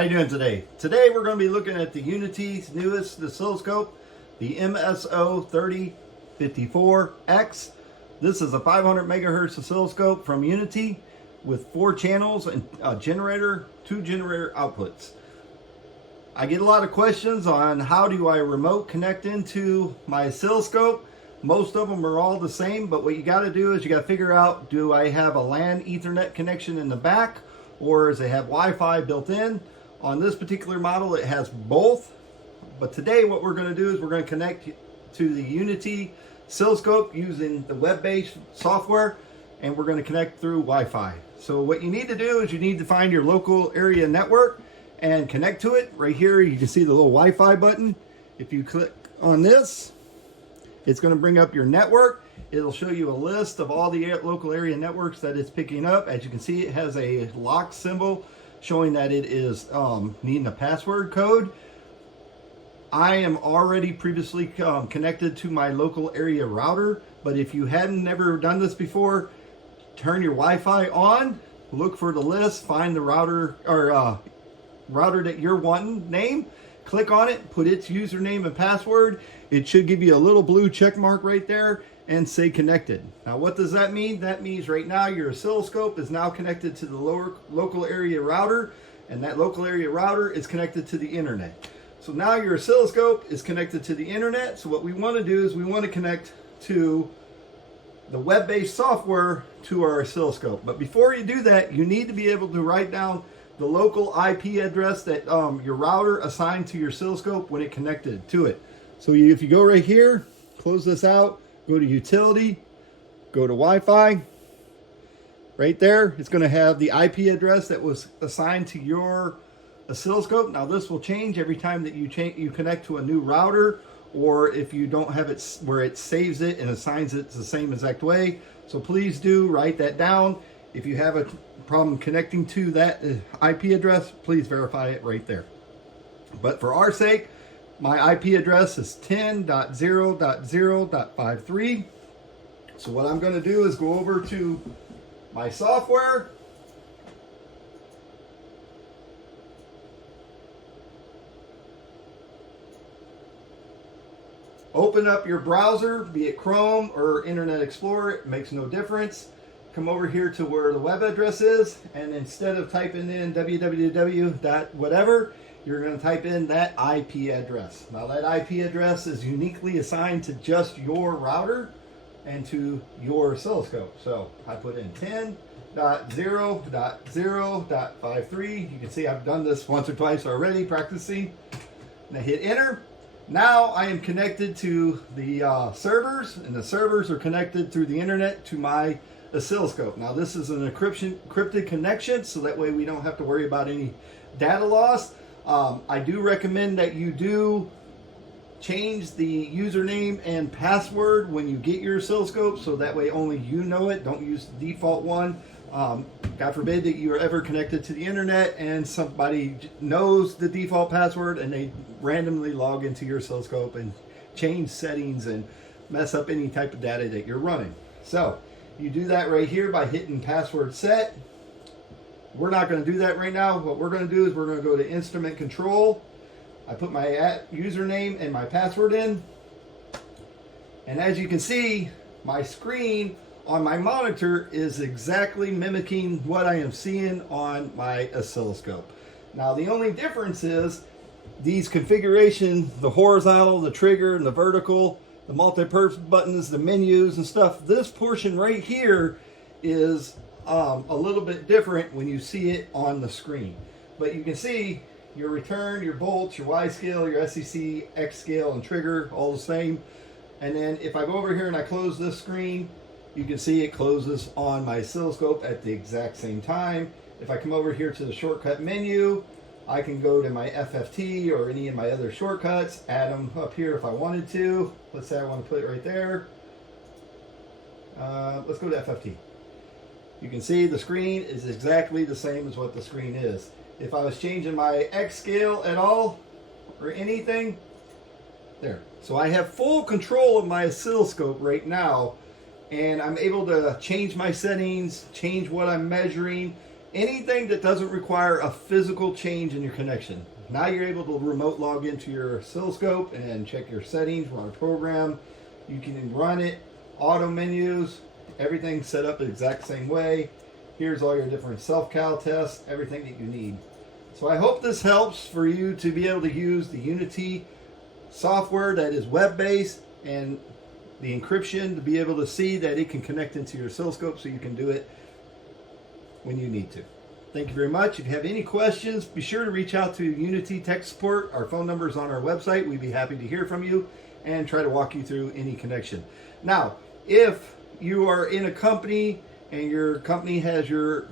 How you doing today? Today we're going to be looking at the UNI-T's newest oscilloscope, the MSO3054X. This is a 500 megahertz oscilloscope from UNI-T with 4 channels and a generator, 2 generator outputs. I get a lot of questions on how do I remote connect into my oscilloscope. Most of them are all the same, but what you got to do is you got to figure out, do I have a LAN Ethernet connection in the back, or does it have Wi-Fi built in? On this particular model, it has both. But today what we're going to do is we're going to connect to the UNI-T oscilloscope using the web-based software, and we're going to connect through Wi-Fi. So what you need to do is you need to find your local area network and connect to it. Right here you can see the little Wi-Fi button. If you click on this, it's going to bring up your network. It'll show you a list of all the local area networks that it's picking up. As you can see, it has a lock symbol showing that it is needing a password code. I am already previously connected to my local area router, but if you hadn't never done this before, turn your Wi-Fi on, look for the list, find the router or router that you're wanting, name, click on it, put its username and password. It should give you a little blue check mark right there and say connected. Now what does that mean? That means right now your oscilloscope is now connected to the local area router, and that local area router is connected to the internet. So now your oscilloscope is connected to the internet. So what we want to do is we want to connect to the web-based software to our oscilloscope. But before you do that, you need to be able to write down the local IP address that your router assigned to your oscilloscope when it connected to it. So if you go right here, close this out, go to utility, go to Wi-Fi. Right there, it's going to have the IP address that was assigned to your oscilloscope. Now this will change every time that you connect to a new router, or if you don't have it where it saves it and assigns it the same exact way. So please do write that down. If you have a problem connecting to that IP address, please verify it right there. But for our sake, my IP address is 10.0.0.53. So what I'm going to do is go over to my software. Open up your browser, be it Chrome or Internet Explorer, it makes no difference. Come over here to where the web address is, and instead of typing in www.whatever, you're going to type in that IP address. Now that IP address is uniquely assigned to just your router and to your oscilloscope. So I put in 10.0.0.53. You can see I've done this once or twice already practicing. And I hit enter. Now I am connected to the servers, and the servers are connected through the internet to my oscilloscope. Now this is an encrypted connection, so that way we don't have to worry about any data loss. I do recommend that you do change the username and password when you get your oscilloscope, so that way only you know it. Don't use the default one. God forbid that you are ever connected to the internet and somebody knows the default password and they randomly log into your oscilloscope and change settings and mess up any type of data that you're running. So you do that right here by hitting password set. We're not going to do that right now. What we're going to do is we're going to go to instrument control. I put my username and my password in. And as you can see, my screen on my monitor is exactly mimicking what I am seeing on my oscilloscope. Now the only difference is these configurations, the horizontal, the trigger, and the vertical, the multi-purpose buttons, the menus and stuff. This portion right here is a little bit different when you see it on the screen. But you can see your return, your volts, your Y scale, your SEC, X scale, and trigger, all the same. And then if I go over here and I close this screen, you can see it closes on my oscilloscope at the exact same time. If I come over here to the shortcut menu, I can go to my FFT or any of my other shortcuts, add them up here if I wanted to. Let's say I want to put it right there. Let's go to FFT. You can see the screen is exactly the same as what the screen is. If I was changing my X scale at all or anything, there. So I have full control of my oscilloscope right now, and I'm able to change my settings, change what I'm measuring, anything that doesn't require a physical change in your connection. Now you're able to remote log into your oscilloscope and check your settings, run a program. You can run it, auto menus, everything's set up the exact same way. Here's all your different self-cal tests, everything that you need. So I hope this helps for you to be able to use the UNI-T software that is web-based and the encryption to be able to see that it can connect into your oscilloscope so you can do it when you need to. Thank you very much. If you have any questions, be sure to reach out to UNI-T Tech Support. Our phone number is on our website. We'd be happy to hear from you and try to walk you through any connection. Now, if you are in a company and your company has your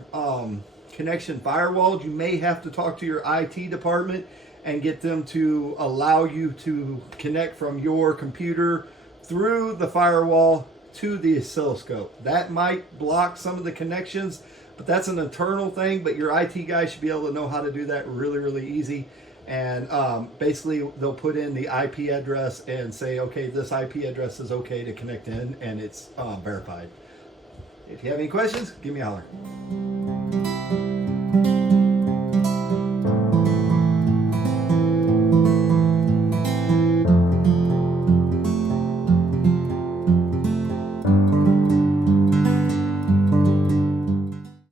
connection firewalled, you may have to talk to your IT department and get them to allow you to connect from your computer through the firewall to the oscilloscope. That might block some of the connections, but that's an internal thing, but your IT guy should be able to know how to do that really, really easy. And basically, they'll put in the IP address and say, okay, this IP address is okay to connect in, and it's verified. If you have any questions, give me a holler.